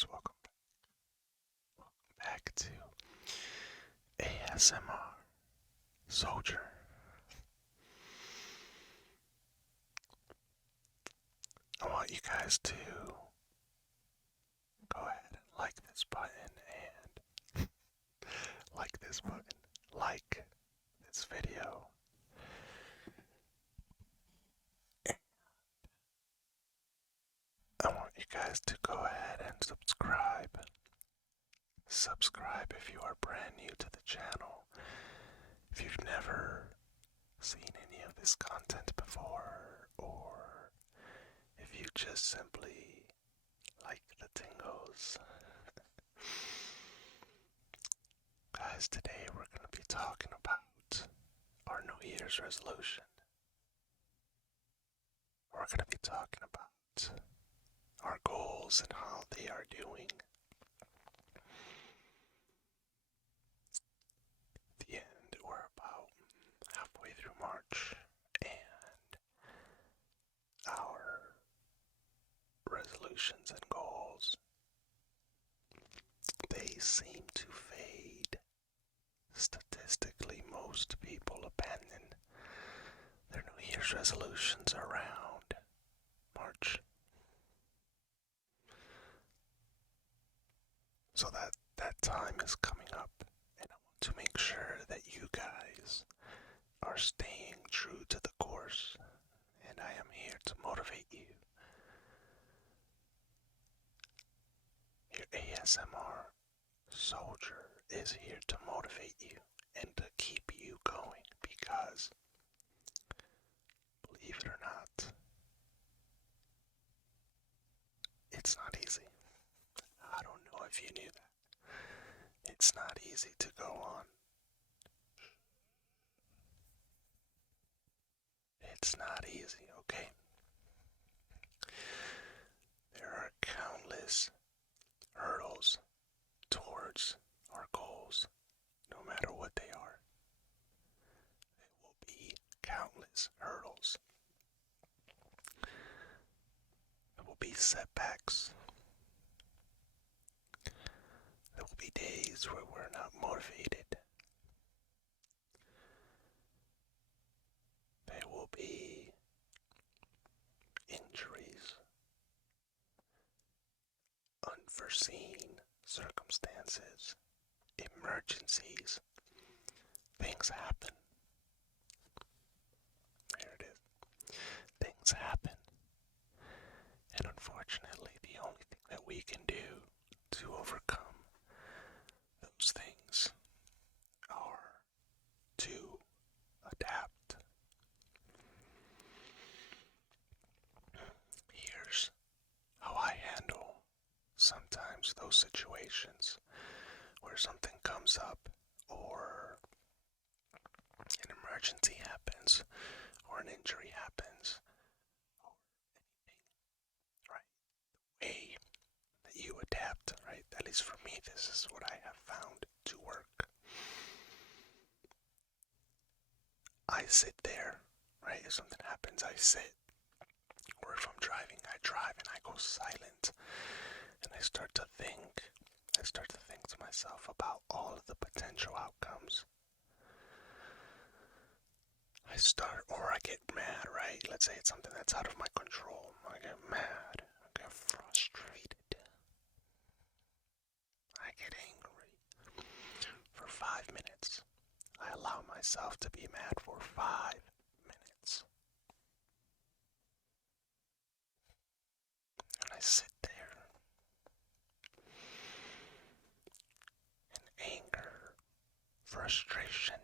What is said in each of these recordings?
guys, welcome back to ASMR Soldier. I want you guys to go ahead and like this button and like this button, like this video. I want you guys to go ahead and subscribe. Subscribe if you are brand new to the channel. If you've never seen any of this content before, or if you just simply like the tingles. Guys, today we're going to be talking about our New Year's resolution. We're going to be talking about our goals and how they are doing. At the end, we're about halfway through March, and our resolutions and goals, they seem to fade. Statistically, most people abandon their New Year's resolutions around March. So that time is coming up, and I want to make sure that you guys are staying true to the course, and I am here to motivate you. Your ASMR Soldier is here to motivate you and to keep you going, because believe it or not, it's not easy. I don't know if you knew that. It's not easy to go on. It's not easy, okay? There are countless hurdles towards our goals, no matter what they are. There will be countless hurdles. There will be setbacks. There will be days where we're not motivated. There will be injuries, unforeseen circumstances, emergencies. Things happen. There it is. Things happen. And unfortunately, the only thing that we can do to overcome those things are to adapt. Here's how I handle sometimes those situations where something comes up, or an emergency happens, or an injury happens, or anything, right? The way that you adapt, right? At least for me, this is what I have found to work. I sit there, right? If something happens, I sit. Or if I'm driving, I drive and I go silent. And I start to think to myself about all of the potential outcomes. I get mad, right? Let's say it's something that's out of my control. I get mad, I get frustrated, I get angry. For 5 minutes, I allow myself to be mad for 5 minutes. And I sit there in anger, frustration.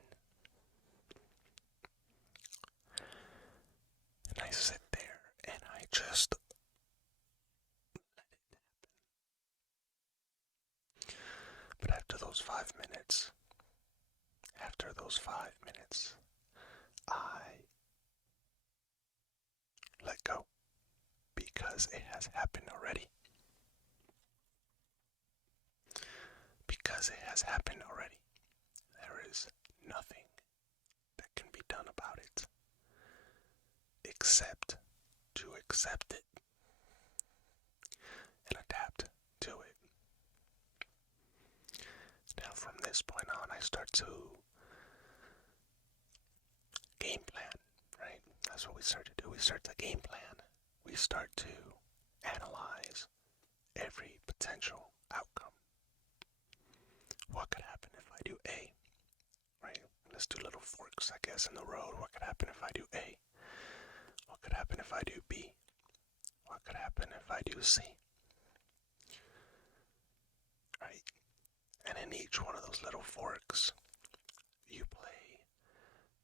And I sit there and I just let it happen. But after those 5 minutes, I let go, because it has happened already. Because it has happened already. There is nothing that can be done about it except to accept it and adapt to it. start to do? We start to game plan. We start to analyze every potential outcome. What could happen if I do A? Right? Let's do little forks, I guess, in the road. What could happen if I do A? What could happen if I do B? What could happen if I do C? Right? And in each one of those little forks, you play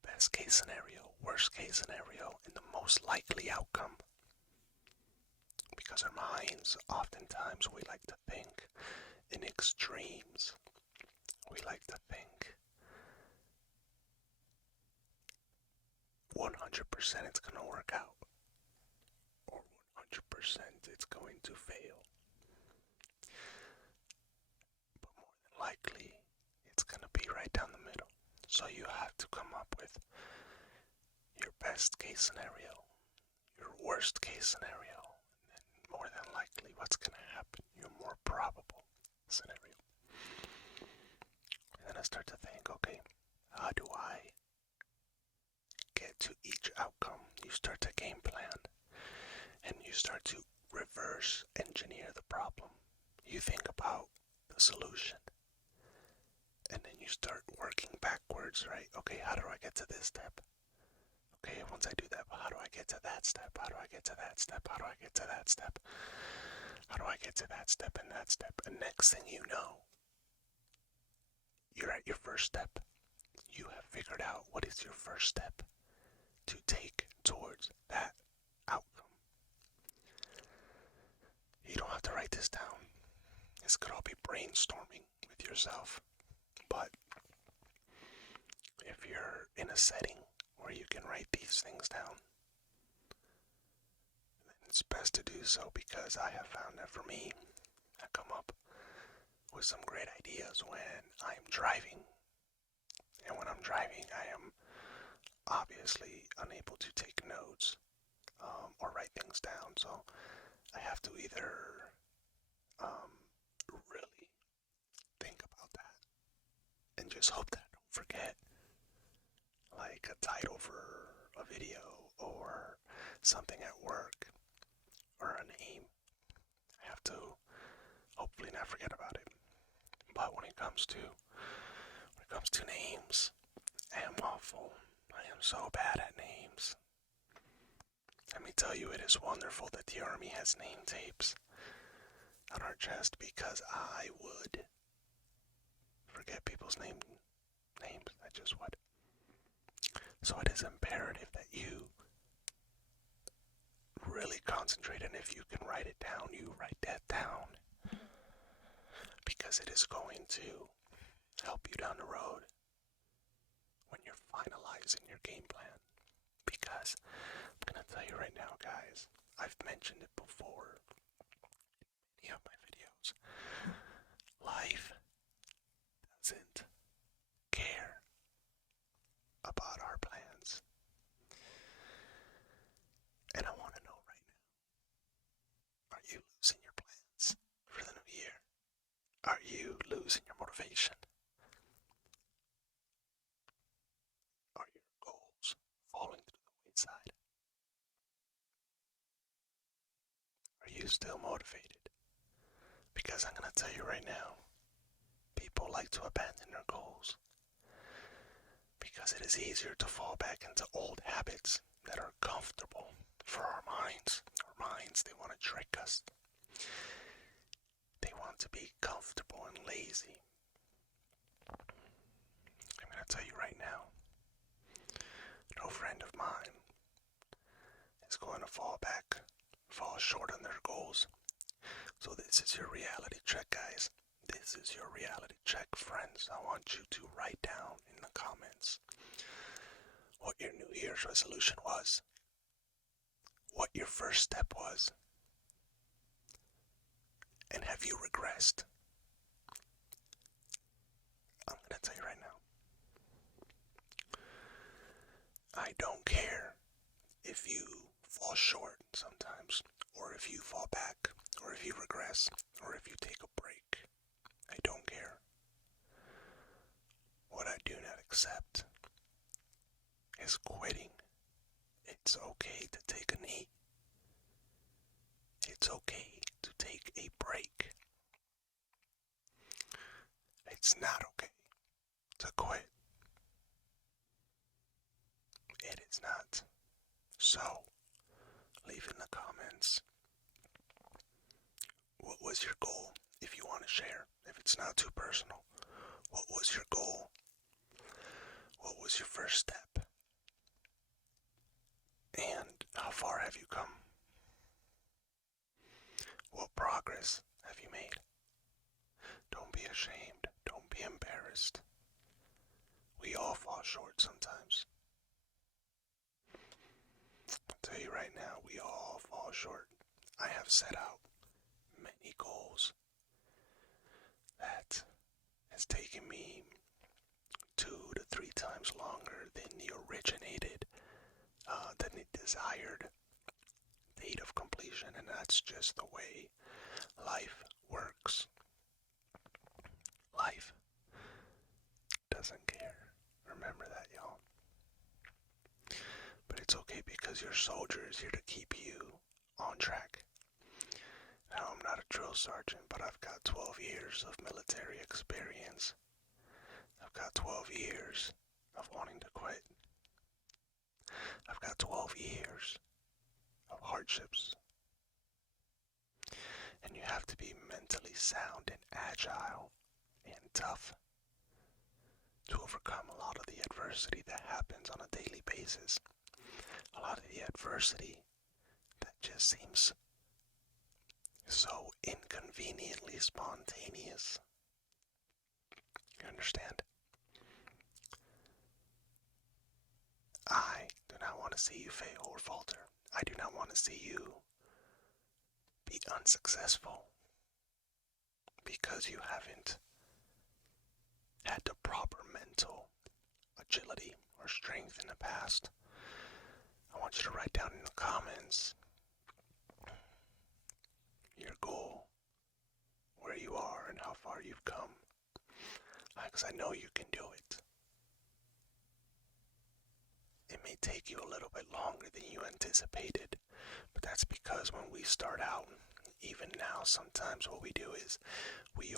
best case scenario, worst case scenario, and the most likely outcome. Because our minds, oftentimes, we like to think in extremes. We like to think 100% it's going to work out, or 100% it's going to fail. But more than likely, it's going to be right down the middle. So you have to come up with your best case scenario, your worst case scenario, and then more than likely what's going to happen, your more probable scenario. And then I start to think, okay, how do I get to each outcome? You start to game plan, and you start to reverse engineer the problem. You think about the solution, and then you start working backwards, right? Okay, how do I get to this step? Okay, once I do that, how do I get to that step? How do I get to that step? How do I get to that step? How do I get to that step and that step? And next thing you know, you're at your first step. You have figured out what is your first step to take towards that outcome. You don't have to write this down. This could all be brainstorming with yourself. But if you're in a setting where you can write these things down, then it's best to do so, because I have found that for me, I come up with some great ideas when I'm driving. And when I'm driving, I am obviously unable to take notes or write things down. So I have to either really think about that and just hope that I don't forget, like a title for a video or something at work or a name. I have to hopefully not forget about it. But when it comes to names, I am awful. I am so bad at names. Let me tell you, it is wonderful that the Army has name tapes on our chest, because I would forget people's names. I just would. So it is imperative that you really concentrate, and if you can write it down, you write that down, because it is going to help you down the road when you're finalizing your game plan. Because I'm going to tell you right now, guys, I've mentioned it before in many of my videos. Life doesn't care about our plans. And I want to know right now, are you losing your plans for the new year? Are you losing your motivation? Are your goals falling to the wayside? Are you still motivated? Because I'm going to tell you right now, people like to abandon their goals because it is easier to fall back into old habits that are comfortable for our minds. Our minds, they want to trick us. They want to be comfortable and lazy. I'm going to tell you right now, no friend of mine is going to fall short on their goals. So this is your reality check, guys. This is your reality check, friends. I want you to write down in the comments what your New Year's resolution was, what your first step was, and have you regressed? I'm going to tell you right now, I don't care if you fall short sometimes, or if you fall back, or if you regress, or if you take a break. I don't care. What I do not accept is quitting. It's okay It's okay to take a break. It's not okay to quit. It is not. So, leave in the comments, what was your goal, if you want to share, if it's not too personal. What was your goal? What was your first step? And how far have you come? What progress have you made? Don't be ashamed. Don't be embarrassed. We all fall short sometimes. I'll tell you right now, we all fall short. I have set out many goals that has taken me 2 to 3 times longer than the desired date of completion, and that's just the way life works. Life doesn't care. Remember that, y'all. But it's okay because your soldier is here to keep you on track. Now, I'm not a drill sergeant, but I've got 12 years of military experience. I've got 12 years of wanting to quit. I've got 12 years of hardships. And you have to be mentally sound and agile and tough to overcome a lot of the adversity that happens on a daily basis. A lot of the adversity that just seems so inconveniently spontaneous. You understand? I do not want to see you fail or falter. I do not want to see you be unsuccessful because you haven't had the proper mental agility or strength in the past. I want you to write down in the comments your goal, where you are, and how far you've come. Because I know you can do it. It may take you a little bit longer than you anticipated, but that's because when we start out, even now, sometimes what we do is we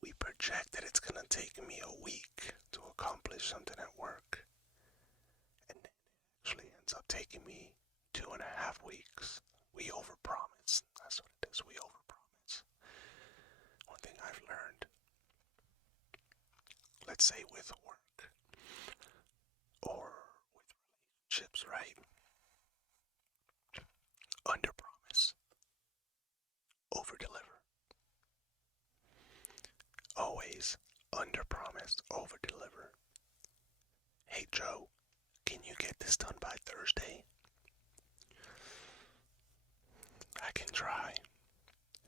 we project that it's gonna take me a week to accomplish something at work, and it actually ends up taking me 2.5 weeks. We overpromise. That's what it is. We overpromise. One thing I've learned, let's say with work or with relationships, right? Underpromise, overdeliver. Always underpromise, overdeliver. Hey Joe, can you get this done by Thursday? I can try.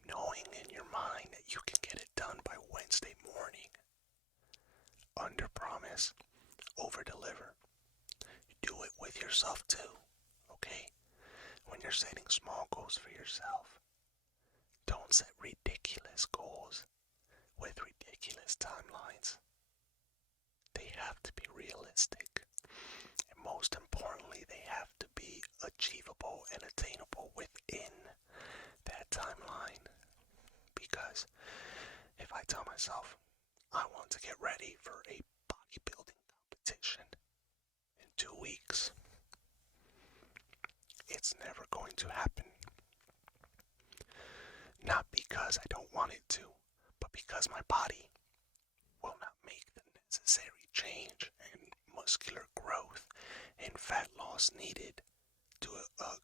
Knowing in your mind that you can get it done by Wednesday morning. Underpromise, overdeliver. You do it with yourself too, okay? When you're setting small goals for yourself, don't set ridiculous goals with ridiculous timelines. They have to be realistic. And most importantly, they have to be achievable and attainable within that timeline. Because if I tell myself I want to get ready for a bodybuilding competition in 2 weeks, it's never going to happen. Not because I don't want it to, but because my body will not make the necessary change and muscular growth and fat loss needed to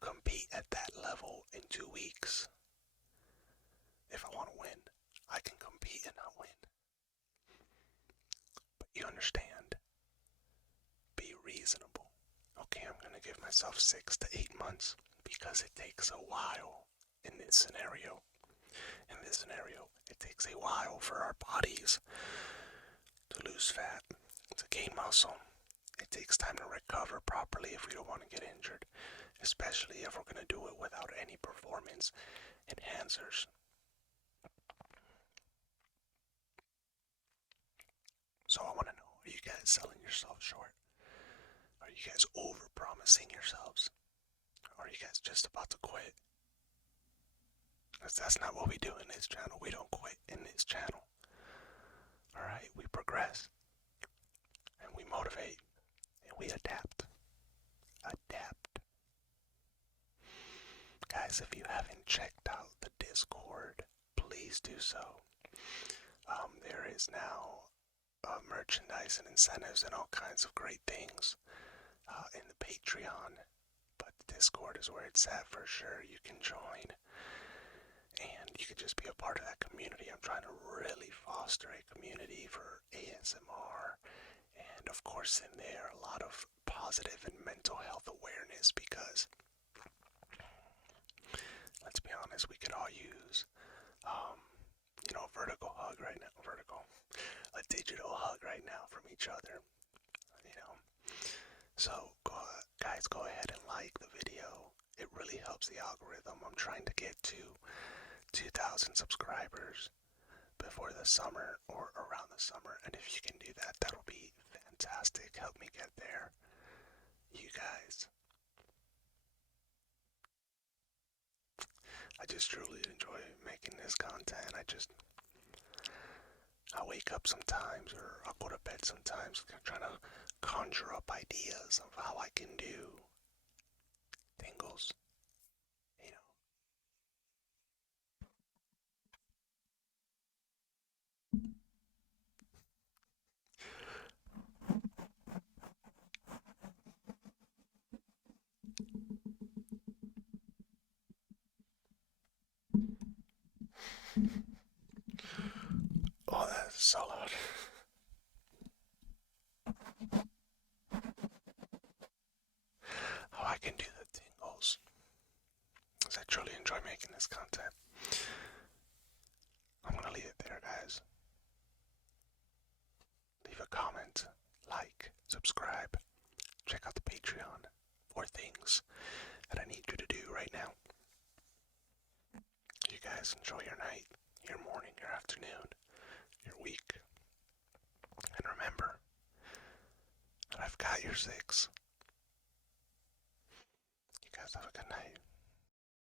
compete at that level in 2 weeks. If I want to win, I can compete and not win. But you understand, be reasonable. Okay, I'm going to give myself 6 to 8 months because it takes a while in this scenario. It takes a while for our bodies to lose fat, to gain muscle. It takes time to recover properly if we don't want to get injured, especially if we're going to do it without any performance enhancers. So I want to know, are you guys selling yourself short? Are you guys over-promising yourselves? Or are you guys just about to quit? Because that's not what we do in this channel. We don't quit in this channel. Alright, we progress. And we motivate. And we adapt. Adapt. Guys, if you haven't checked out the Discord, please do so. There is now merchandise and incentives and all kinds of great things in the Patreon. But Discord is where it's at for sure. You can join. And you could just be a part of that community. I'm trying to really foster a community for ASMR. And of course in there, a lot of positive and mental health awareness because, let's be honest, we could all use, a vertical hug right now. A digital hug right now from each other. So, guys, go ahead and like the video. It really helps the algorithm. I'm trying to get to 2,000 subscribers before the summer or around the summer, and if you can do that, that'll be fantastic. Help me get there, you guys. I just truly enjoy making this content. I wake up sometimes, or I'll go to bed sometimes, trying to conjure up ideas of how I can do tingles. Oh, that's so loud. How I can do the tingles, because I truly enjoy making this content. I'm gonna leave it there, guys. Leave a comment, like, subscribe, check out the Patreon for things that I need you to do right now. You guys enjoy your night, your morning, your afternoon, your week. And remember that I've got your 6. You guys have a good night.